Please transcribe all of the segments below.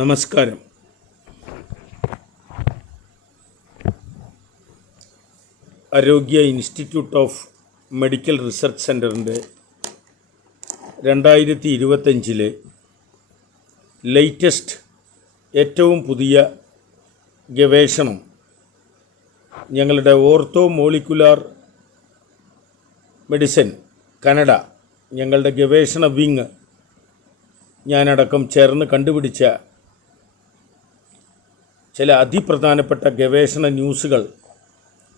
നമസ്കാരം. Arogya institute of medical research സെൻ്ററിൻ്റെ 2025 latest ഏറ്റവും പുതിയ ഗവേഷണം ഞങ്ങളുടെ ഓർത്തോ മോളിക്കുലാർ മെഡിസിൻ കനഡ ഞങ്ങളുടെ ഗവേഷണ വിങ് ഞാനടക്കം ചേർന്ന് കണ്ടുപിടിച്ച ചില അതിപ്രധാനപ്പെട്ട ഗവേഷണ ന്യൂസുകൾ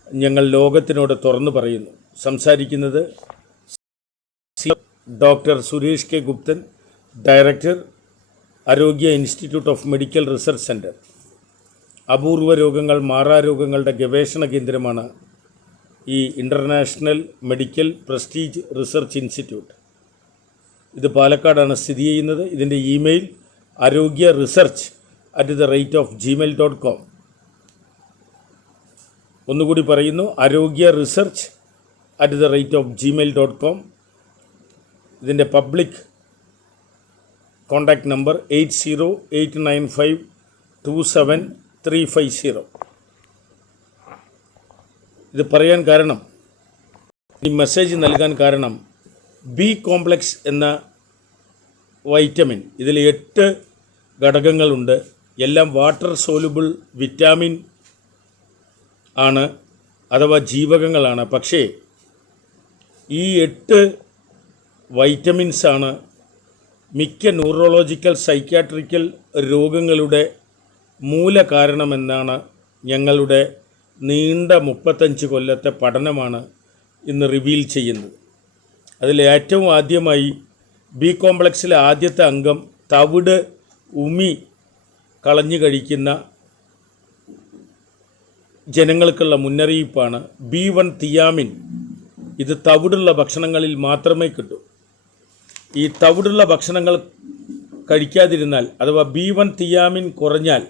ഞങ്ങൾ ലോകത്തിനോട് തുറന്നു പറയുന്നു. സംസാരിക്കുന്നത് doctor Suresh K Gupthan, director, Arogya institute of medical research centre. അപൂർവ രോഗങ്ങൾ, മാറാരോഗങ്ങളുടെ ഗവേഷണ കേന്ദ്രമാണ് ഈ international medical prestige research institute. ഇത് പാലക്കാടാണ് സ്ഥിതി ചെയ്യുന്നത്. ഇതിൻ്റെ ഇമെയിൽ arogyaresearch@gmail.com. ഒന്നുകൂടി പറയുന്നു, arogyaresearch@gmail.com. ഇതിൻ്റെ പബ്ലിക് കോൺടാക്റ്റ് നമ്പർ 8089527350. ഇത് പറയാൻ കാരണം, ഈ മെസ്സേജ് നൽകാൻ കാരണം, ബി കോംപ്ലക്സ് എന്ന വൈറ്റമിൻ, ഇതിൽ 8 ഘടകങ്ങളുണ്ട്. എല്ലാം വാട്ടർ സോലുബിൾ വിറ്റാമിൻ ആണ്, അഥവാ ജീവകങ്ങളാണ്. പക്ഷേ ഈ 8 വൈറ്റമിൻസാണ് മിക്ക ന്യൂറോളജിക്കൽ സൈക്യാട്രിക്കൽ രോഗങ്ങളുടെ മൂല കാരണമെന്നാണ് ഞങ്ങളുടെ നീണ്ട 35 കൊല്ലത്തെ പഠനമാണ് ഇന്ന് റിവീൽ ചെയ്യുന്നത്. അതിൽ ഏറ്റവും ആദ്യമായി ബി കോംപ്ലക്സിലെ ആദ്യത്തെ അംഗം തവിട്, ഉമി കളഞ്ഞു കഴിക്കുന്ന ജനങ്ങൾക്കുള്ള മുന്നറിയിപ്പാണ്. B1 തിയാമിൻ, ഇത് തവിടുള്ള ഭക്ഷണങ്ങളിൽ മാത്രമേ കിട്ടൂ. ഈ തവിടുള്ള ഭക്ഷണങ്ങൾ കഴിക്കാതിരുന്നാൽ, അഥവാ B1 തിയാമിൻ കുറഞ്ഞാൽ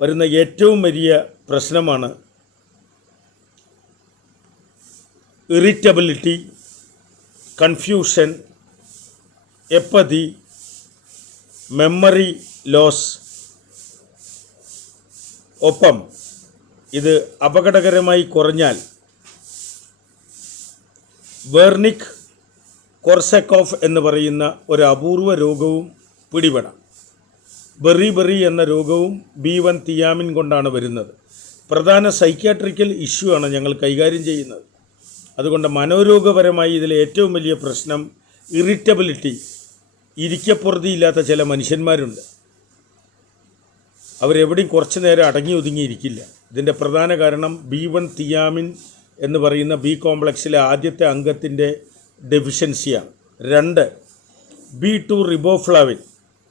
വരുന്ന ഏറ്റവും വലിയ പ്രശ്നമാണ് ഇറിറ്റബിലിറ്റി, കൺഫ്യൂഷൻ, എപ്പതി, മെമ്മറി ലോസ്. ഒപ്പം ഇത് അപകടകരമായി കുറഞ്ഞാൽ വെർണിക് കൊർസക്കോഫ് എന്ന് പറയുന്ന ഒരു അപൂർവ രോഗവും പിടിപെടാം. ബെറി എന്ന രോഗവും B1 തിയാമിൻ കൊണ്ടാണ് വരുന്നത്. പ്രധാന സൈക്യാട്രിക്കൽ ഇഷ്യൂ ആണ് ഞങ്ങൾ കൈകാര്യം ചെയ്യുന്നത്. അതുകൊണ്ട് മനോരോഗപരമായി ഇതിലെ ഏറ്റവും വലിയ പ്രശ്നം ഇറിറ്റബിലിറ്റി. ഇരിക്കപ്പുറതിയില്ലാത്ത ചില മനുഷ്യന്മാരുണ്ട്. അവരെവിടെയും കുറച്ച് നേരം അടങ്ങി ഒതുങ്ങിയിരിക്കില്ല. ഇതിൻ്റെ പ്രധാന കാരണം B1 തിയാമിൻ എന്ന് പറയുന്ന ബി കോംപ്ലക്സിലെ ആദ്യത്തെ അംഗത്തിൻ്റെ ഡെഫിഷ്യൻസിയാണ്. 2, B2 റിബോഫ്ലാവിൻ.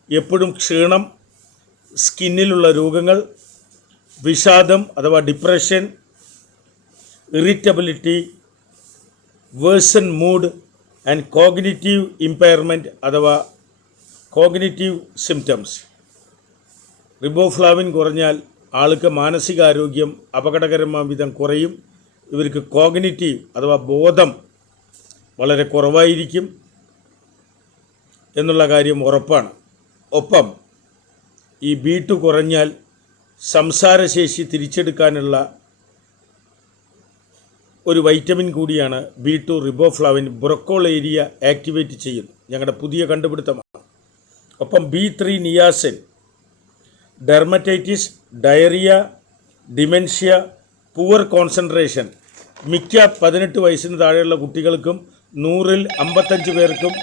എപ്പോഴും ക്ഷീണം, സ്കിന്നിലുള്ള രോഗങ്ങൾ, വിഷാദം അഥവാ depression, irritability, version mood and cognitive impairment അഥവാ കോഗ്നിറ്റീവ് സിംറ്റംസ്. റിബോഫ്ലാവിൻ കുറഞ്ഞാൽ ആൾക്ക് മാനസികാരോഗ്യം അപകടകരമായ വിധം കുറയും. ഇവർക്ക് കോഗ്നിറ്റീവ് അഥവാ ബോധം വളരെ കുറവായിരിക്കും എന്നുള്ള കാര്യം ഉറപ്പാണ്. ഒപ്പം ഈ B2 കുറഞ്ഞാൽ സംസാരശേഷി തിരിച്ചെടുക്കാനുള്ള ഒരു വൈറ്റമിൻ കൂടിയാണ് B2 റിബോഫ്ലാവിൻ. ബ്രൊക്കോൾ ഏരിയ ആക്ടിവേറ്റ് ചെയ്യുന്നു, ഞങ്ങളുടെ പുതിയ കണ്ടുപിടുത്തമാണ്. ഒപ്പം B3 niacin. Dermatitis, diarrhoea, dementia, poor concentration. മിക്ക 18 വയസ്സിന് താഴെയുള്ള കുട്ടികൾക്കും 100-ൽ 55 പേർക്കും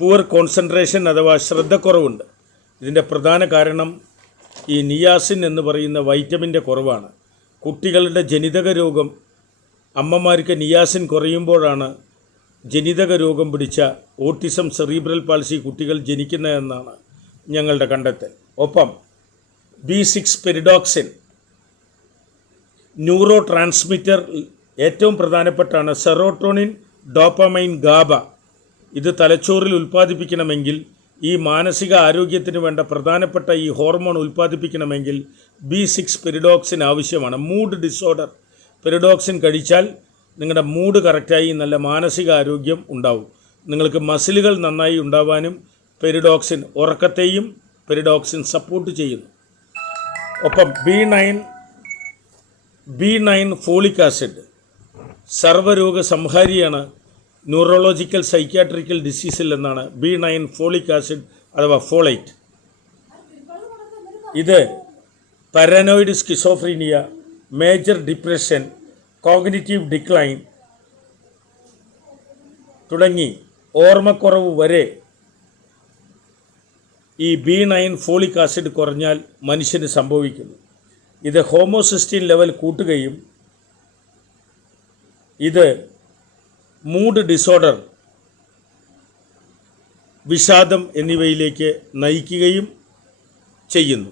പുവർ കോൺസെൻട്രേഷൻ അഥവാ ശ്രദ്ധക്കുറവുണ്ട്. ഇതിൻ്റെ പ്രധാന കാരണം ഈ നിയാസിൻ എന്ന് പറയുന്ന വൈറ്റമിൻ്റെ കുറവാണ്. കുട്ടികളുടെ ജനിതക രോഗം, അമ്മമാർക്ക് നിയാസിൻ കുറയുമ്പോഴാണ് ജനിതക രോഗം പിടിച്ച ഓട്ടിസം, സെറിബ്രൽ പാൾസി കുട്ടികൾ ജനിക്കുന്നതെന്നാണ് ഞങ്ങളുടെ കണ്ടെത്തൽ. ഒപ്പം B6 പെരിഡോക്സിൻ, ന്യൂറോ ട്രാൻസ്മിറ്റർ ഏറ്റവും പ്രധാനപ്പെട്ടാണ്. Serotonin, dopamine, GABA. ഇത് തലച്ചോറിൽ ഉൽപ്പാദിപ്പിക്കണമെങ്കിൽ, ഈ മാനസിക ആരോഗ്യത്തിന് വേണ്ട പ്രധാനപ്പെട്ട ഈ ഹോർമോൺ ഉൽപ്പാദിപ്പിക്കണമെങ്കിൽ B6 പെരിഡോക്സിൻ ആവശ്യമാണ്. മൂഡ് ഡിസോർഡർ, പെരിഡോക്സിൻ കഴിച്ചാൽ നിങ്ങളുടെ മൂഡ് കറക്റ്റായി നല്ല മാനസികാരോഗ്യം ഉണ്ടാവും. നിങ്ങൾക്ക് മസിലുകൾ നന്നായി ഉണ്ടാവാനും പെരിഡോക്സിൻ, ഉറക്കത്തെയും പെരിഡോക്സിൻ സപ്പോർട്ട് ചെയ്യുന്നു. ഒപ്പം B9 ഫോളിക് ആസിഡ് സർവ്വരോഗ സംഹാരിയാണ് ന്യൂറോളജിക്കൽ സൈക്യാട്രിക്കൽ ഡിസീസിൽ എന്നാണ് B9 ഫോളിക് ആസിഡ് അഥവാ ഫോളൈറ്റ്. ഇത് paranoid schizophrenia, major depression, cognitive decline തുടങ്ങി ഓർമ്മക്കുറവ് വരെ ഈ B9 ഫോളിക് ആസിഡ് കുറഞ്ഞാൽ മനുഷ്യന് സംഭവിക്കുന്നു. ഇത് ഹോമോസിസ്റ്റീൻ ലെവൽ കൂട്ടുകയും ഇത് മൂഡ് ഡിസോർഡർ, വിഷാദം എന്നിവയിലേക്ക് നയിക്കുകയും ചെയ്യുന്നു.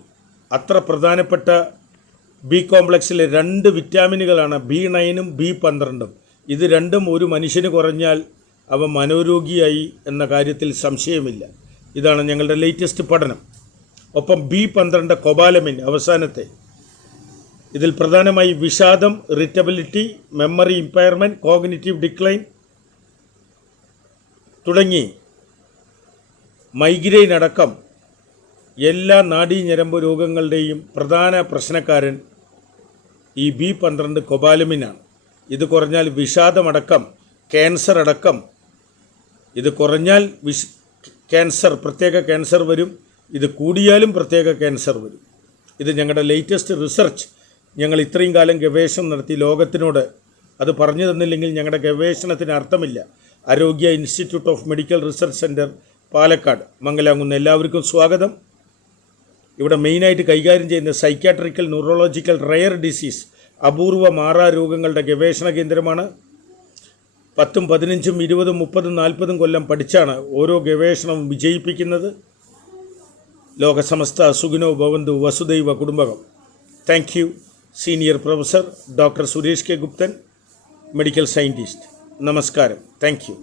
അത്ര പ്രധാനപ്പെട്ട ബി കോംപ്ലക്സിലെ 2 വിറ്റാമിനുകളാണ് B9ഉം B12ഉം. ഇത് രണ്ടും ഒരു മനുഷ്യന് കുറഞ്ഞാൽ അവ മനോരോഗിയായി എന്ന കാര്യത്തിൽ സംശയമില്ല. ഇതാണ് ഞങ്ങളുടെ ലേറ്റസ്റ്റ് പഠനം. ഒപ്പം B12 കൊബാലമിൻ അവസാനത്തെ. ഇതിൽ പ്രധാനമായി വിഷാദം, irritability, memory impairment, cognitive decline തുടങ്ങി മൈഗ്രെയിൻ അടക്കം എല്ലാ നാഡീഞരമ്പ് രോഗങ്ങളുടെയും പ്രധാന പ്രശ്നക്കാരൻ ഈ B12 കൊബാലമിനാണ്. ഇത് കുറഞ്ഞാൽ വിഷാദമടക്കം, ക്യാൻസർ അടക്കം, ഇത് കുറഞ്ഞാൽ ക്യാൻസർ, പ്രത്യേക ക്യാൻസർ വരും. ഇത് കൂടിയാലും പ്രത്യേക ക്യാൻസർ വരും. ഇത് ഞങ്ങളുടെ ലേറ്റസ്റ്റ് റിസർച്ച്. ഞങ്ങൾ ഇത്രയും കാലം ഗവേഷണം നടത്തി ലോകത്തിനോട് അത് പറഞ്ഞു തന്നില്ലെങ്കിൽ ഞങ്ങളുടെ ഗവേഷണത്തിന് അർത്ഥമില്ല. ആരോഗ്യ institute of medical research centre, Palakkad, Mangalamkunnu. എല്ലാവർക്കും സ്വാഗതം. ഇവിടെ മെയിനായിട്ട് കൈകാര്യം ചെയ്യുന്ന സൈക്യാട്രിക്കൽ, ന്യൂറോളജിക്കൽ, റെയർ ഡിസീസ്, അപൂർവ മാറാരോഗങ്ങളുടെ ഗവേഷണ കേന്ദ്രമാണ്. 10, 15, 20, 30, 40 കൊല്ലം പഠിച്ചാണ് ഓരോ ഗവേഷണവും വിജയിപ്പിക്കുന്നത്. ലോകസമസ്ത സുഖിനോ ഭവന്തു വസുദൈവ കുടുംബകം. Thank you. Senior professor doctor Suresh K Gupthan, medical scientist. നമസ്കാരം. Thank U.